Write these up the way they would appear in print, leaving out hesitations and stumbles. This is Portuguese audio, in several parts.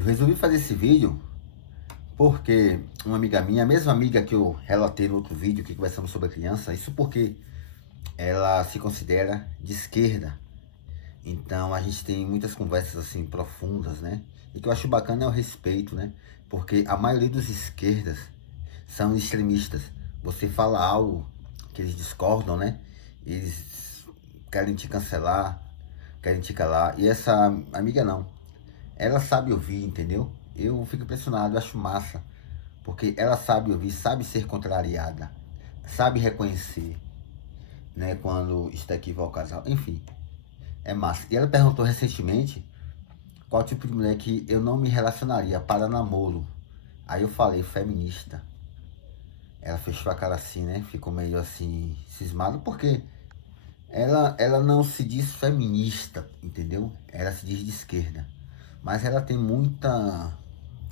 Eu resolvi fazer esse vídeo porque uma amiga minha, a mesma amiga que eu relatei no outro vídeo que conversamos sobre a criança, isso porque ela se considera de esquerda. Então a gente tem muitas conversas assim profundas, né? E o que eu acho bacana é o respeito, né? Porque a maioria dos esquerdas são extremistas. Você fala algo que eles discordam, né? Eles querem te cancelar, querem te calar. E essa amiga não. Ela sabe ouvir, entendeu? Eu fico impressionado, eu acho massa. Porque ela sabe ouvir, sabe ser contrariada, sabe reconhecer, né? Quando está equivocado. Enfim, é massa. E ela perguntou recentemente qual tipo de mulher que eu não me relacionaria para namoro. Aí eu falei, feminista. Ela fechou a cara assim, né? Ficou meio assim, cismado, porque ela não se diz feminista, entendeu? Ela se diz de esquerda. Mas ela tem muita,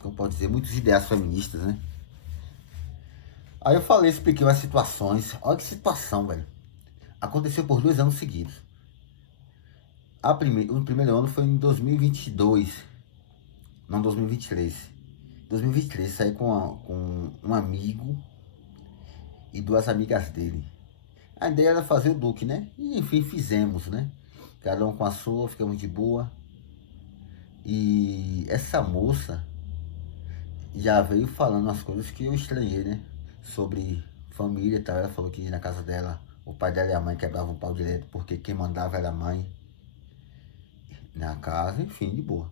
como pode dizer, muitos ideais feministas, né? Aí eu falei, expliquei as situações. Olha que situação, velho. Aconteceu por 2 anos seguidos. O primeiro ano foi em 2022, não 2023. 2023 saí com um amigo e 2 amigas dele. A ideia era fazer o Duque, né? E enfim, fizemos, né? Cada um com a sua, ficamos de boa. E essa moça já veio falando umas coisas que eu estranhei, né? Sobre família e tal. Ela falou que na casa dela, o pai dela e a mãe quebravam o pau direto porque quem mandava era a mãe na casa, enfim, de boa.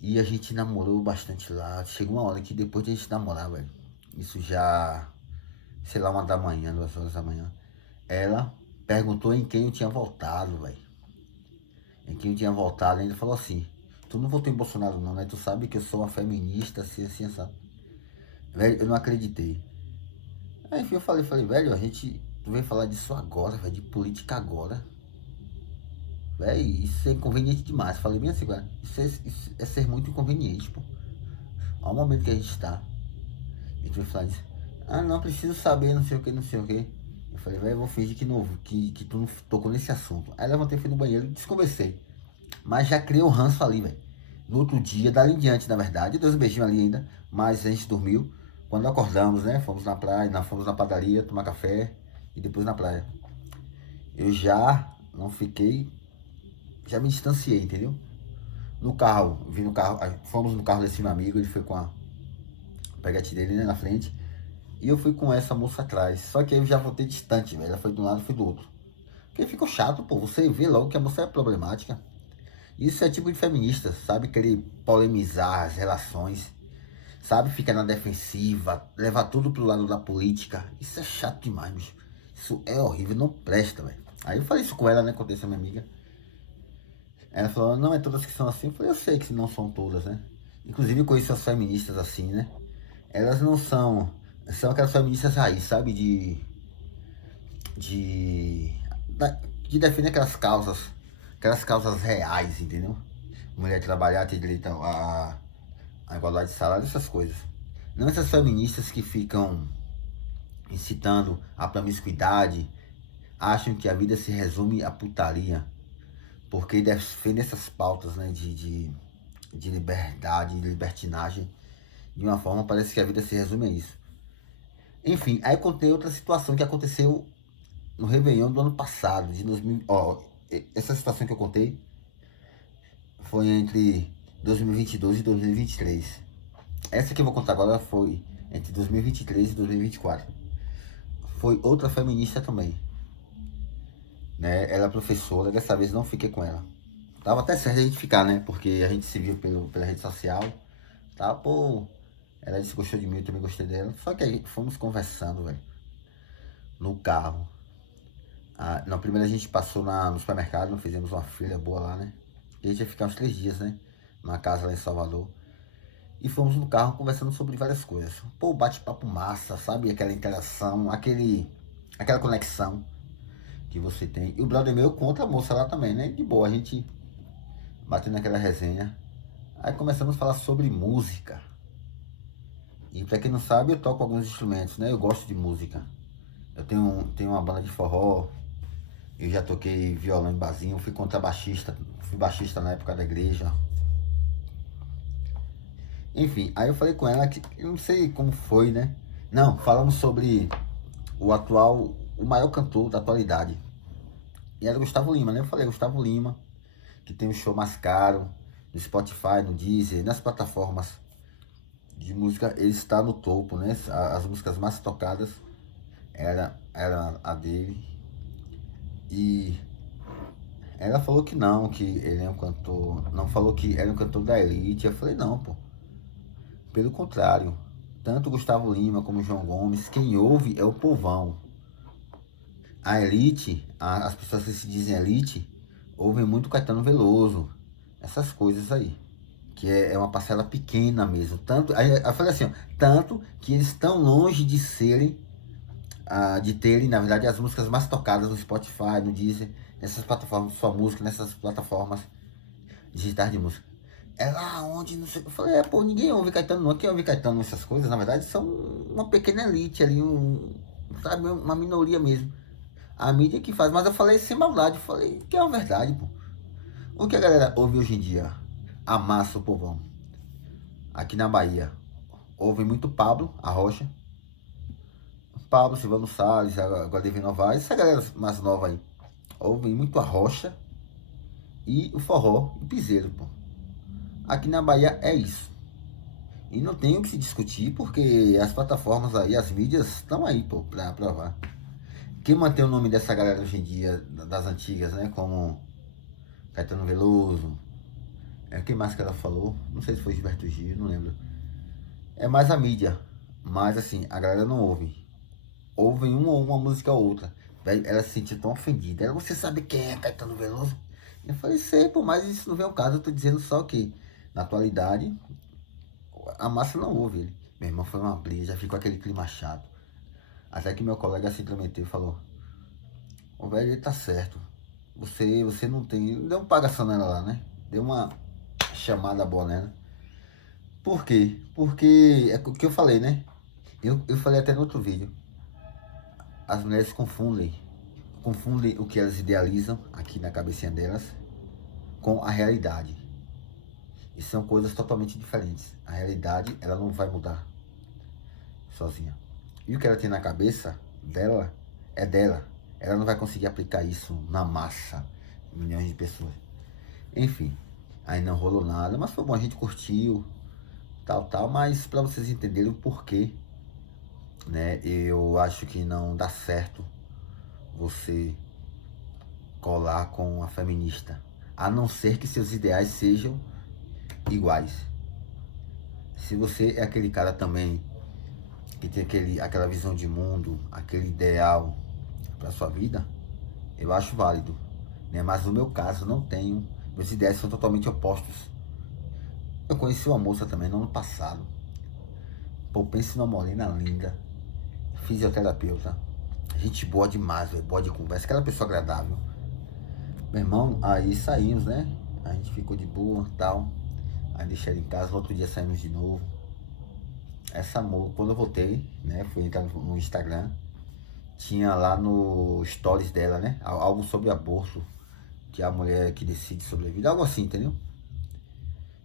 E a gente namorou bastante lá. Chegou uma hora que depois de a gente namorar, velho, isso já, sei lá, 1 da manhã, 2 horas da manhã, ela perguntou em quem eu tinha votado, velho. Em quem eu tinha votado, ainda falou assim, tu não votou em Bolsonaro não, né? Tu sabe que eu sou uma feminista, assim, assim, assim. Velho, eu não acreditei. Aí, enfim, eu falei, velho, tu veio falar disso agora, velho, de política agora. Velho, isso é inconveniente demais. Falei bem assim, cara, isso é ser muito inconveniente, pô. Olha o momento que a gente tá. E tu vai falar disso. Ah, não, preciso saber, não sei o que, não sei o que. Eu falei, velho, eu vou fingir que, não, que tu não tocou nesse assunto. Aí levantei, fui no banheiro e desconversei. Mas já criei um ranço ali, velho. No outro dia, dali em diante, na verdade, deu uns beijinhos ali ainda, mas a gente dormiu. Quando acordamos, né, fomos na praia, nós fomos na padaria tomar café e depois na praia. Eu já não fiquei, já me distanciei, entendeu? No carro, vim no carro, fomos no carro desse meu amigo, ele foi com a peguete dele, né, na frente. E eu fui com essa moça atrás. Só que aí eu já voltei distante, velho. Ela foi de um lado, eu fui do outro. Porque ficou chato, pô. Você vê logo que a moça é problemática. Isso é tipo de feminista, sabe? Querer polemizar as relações, sabe? Ficar na defensiva, levar tudo pro lado da política. Isso é chato demais, bicho. Isso é horrível, não presta, velho. Aí eu falei isso com ela, né? Contei isso a minha amiga. Ela falou, não é todas que são assim. Eu falei, eu sei que não são todas, né? Inclusive eu conheço as feministas assim, né? Elas não são. São aquelas feministas raiz, sabe? De, de defender aquelas causas reais, entendeu? Mulher trabalhar, ter direito a igualdade de salário, essas coisas. Não essas feministas que ficam incitando a promiscuidade, acham que a vida se resume a putaria, porque defendem essas pautas, né, de liberdade, de libertinagem, de uma forma parece que a vida se resume a isso. Enfim, aí contei outra situação que aconteceu no Réveillon do ano passado, de 2000. Ó, essa situação que eu contei foi entre 2022 e 2023. Essa que eu vou contar agora foi entre 2023 e 2024. Foi outra feminista também, né? Ela é professora, dessa vez não fiquei com ela. Tava até certo a gente ficar, né? Porque a gente se viu pela rede social. Tá, pô. Ela disse que gostou de mim, eu também gostei dela. Só que aí fomos conversando, velho, no carro. Não, primeiro a gente passou no supermercado, fizemos uma fila boa lá, né? E a gente ia ficar uns 3 dias, né? Na casa lá em Salvador. E fomos no carro conversando sobre várias coisas. Pô, bate-papo massa, sabe? Aquela interação, aquela conexão que você tem. E o brother meu com outra moça lá também, né? De boa, a gente batendo naquela resenha. Aí começamos a falar sobre música. E pra quem não sabe, eu toco alguns instrumentos, né? Eu gosto de música. Eu tenho uma banda de forró. Eu já toquei violão em barzinho, fui contrabaixista, fui baixista na época da igreja. Enfim, aí eu falei com ela que eu não sei como foi, né? Não, falamos sobre o atual, o maior cantor da atualidade. E era Gustavo Lima, né? Eu falei, Gustavo Lima, que tem o show mais caro no Spotify, no Deezer, nas plataformas de música, ele está no topo, né? As músicas mais tocadas era a dele. E ela falou que não, que ele é um cantor. Não falou que era um cantor da elite. Eu falei, não, pô. Pelo contrário. Tanto Gustavo Lima como João Gomes, quem ouve é o povão. A elite, as pessoas que se dizem elite, ouvem muito Caetano Veloso. Essas coisas aí. Que é uma parcela pequena mesmo. Tanto, aí eu falei assim, ó, tanto que eles estão longe de serem, de terem, na verdade, as músicas mais tocadas no Spotify, no Deezer, nessas plataformas de sua música, nessas plataformas digitais de música. É lá onde, não sei o que. Eu falei, pô, ninguém ouve Caetano não. Quem ouve Caetano nessas coisas, na verdade, são uma pequena elite ali, sabe, uma minoria mesmo. A mídia que faz, mas eu falei sem maldade, eu falei que é uma verdade, pô. O que a galera ouve hoje em dia? Amassa o povão. Aqui na Bahia, ouve muito Pablo, a Rocha. Pablo, Silvano Salles, agora David Novaes, essa galera mais nova aí. Ouve muito a Rocha e o forró, o piseiro, pô. Aqui na Bahia é isso. E não tem o que se discutir, porque as plataformas aí, as mídias estão aí, pô, pra provar. Quem mantém o nome dessa galera hoje em dia, das antigas, né? Como Caetano Veloso. Quem mais que ela falou? Não sei se foi Gilberto Gil, não lembro. É mais a mídia. Mas assim, a galera não ouve. Ouvem uma música ou outra. Ela se sentiu tão ofendida. Você sabe quem é Caetano Veloso? Eu falei, sei, pô, mas isso não vem ao caso. Eu tô dizendo só que, na atualidade, a massa não ouve ele. Meu irmão, foi uma briga, já ficou aquele clima chato. Até que meu colega se intrometeu e falou, o velho, ele tá certo. Você não tem... Deu um pagação nela lá, né? Deu uma chamada boa nela. Por quê? Porque é o que eu falei, né? Eu falei até no outro vídeo. As mulheres confundem o que elas idealizam aqui na cabecinha delas com a realidade. E são coisas totalmente diferentes. A realidade, ela não vai mudar sozinha. E o que ela tem na cabeça dela é dela. Ela não vai conseguir aplicar isso na massa, milhões de pessoas. Enfim, aí não rolou nada, mas foi bom, a gente curtiu, tal, mas para vocês entenderem o porquê, né, eu acho que não dá certo você colar com a feminista, a não ser que seus ideais sejam iguais. Se você é aquele cara também que tem aquela visão de mundo, aquele ideal para sua vida, eu acho válido, né? Mas no meu caso não tenho, meus ideais são totalmente opostos. Eu conheci uma moça também no ano passado, pô, pense numa morena linda, fisioterapeuta, gente boa demais, véio, boa de conversa, aquela pessoa agradável. Meu irmão, aí saímos, né? A gente ficou de boa, tal. Aí deixei ela em casa, no outro dia saímos de novo. Essa moça, quando eu voltei, né? Fui entrar no Instagram, tinha lá no stories dela, né? Algo sobre aborto, que é a mulher que decide sobre a vida, algo assim, entendeu?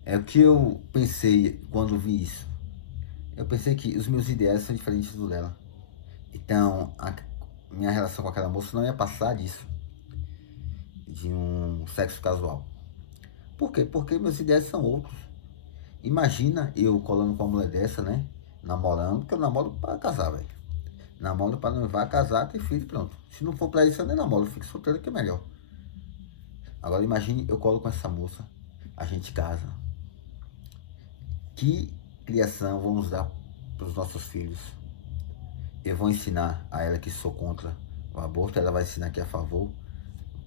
É o que eu pensei quando vi isso. Eu pensei que os meus ideais são diferentes do dela. Então, a minha relação com aquela moça não ia passar disso, de um sexo casual. Por quê? Porque meus ideais são outros. Imagina eu colando com uma mulher dessa, né? Namorando, porque eu namoro pra casar, velho. Namoro pra noivar, casar, ter filho, pronto. Se não for pra isso, eu nem namoro, eu fico solteiro que é melhor. Agora imagine eu colo com essa moça, a gente casa. Que criação vamos dar pros nossos filhos? Eu vou ensinar a ela que sou contra o aborto, ela vai ensinar que é a favor.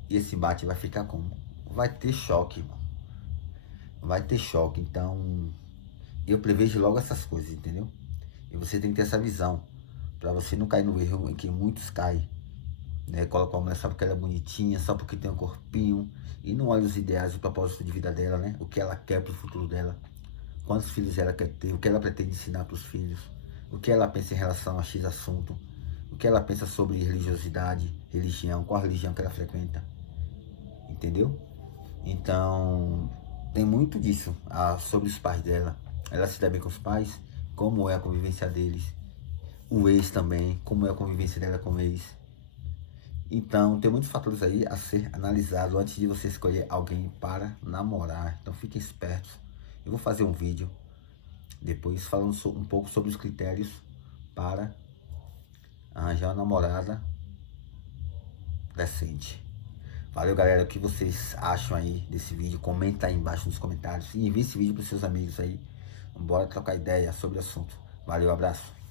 E esse embate vai ficar como? Vai ter choque, irmão. Vai ter choque, então eu prevejo logo essas coisas, entendeu? E você tem que ter essa visão, para você não cair no erro em que muitos caem, né? Coloca uma mulher só porque ela é bonitinha, só porque tem um corpinho, e não olha os ideais, o propósito de vida dela, né? O que ela quer pro futuro dela, quantos filhos ela quer ter, o que ela pretende ensinar pros filhos, o que ela pensa em relação a X assunto, o que ela pensa sobre religiosidade, religião, qual religião que ela frequenta, entendeu? Então, tem muito disso sobre os pais dela, ela se dá bem com os pais, como é a convivência deles, o ex também, como é a convivência dela com o ex. Então, tem muitos fatores aí a ser analisado antes de você escolher alguém para namorar. Então, fiquem espertos. Eu vou fazer um vídeo depois falando um pouco sobre os critérios para arranjar uma namorada decente. Valeu, galera. O que vocês acham aí desse vídeo? Comenta aí embaixo nos comentários. E envie esse vídeo para os seus amigos aí. Bora trocar ideia sobre o assunto. Valeu, abraço.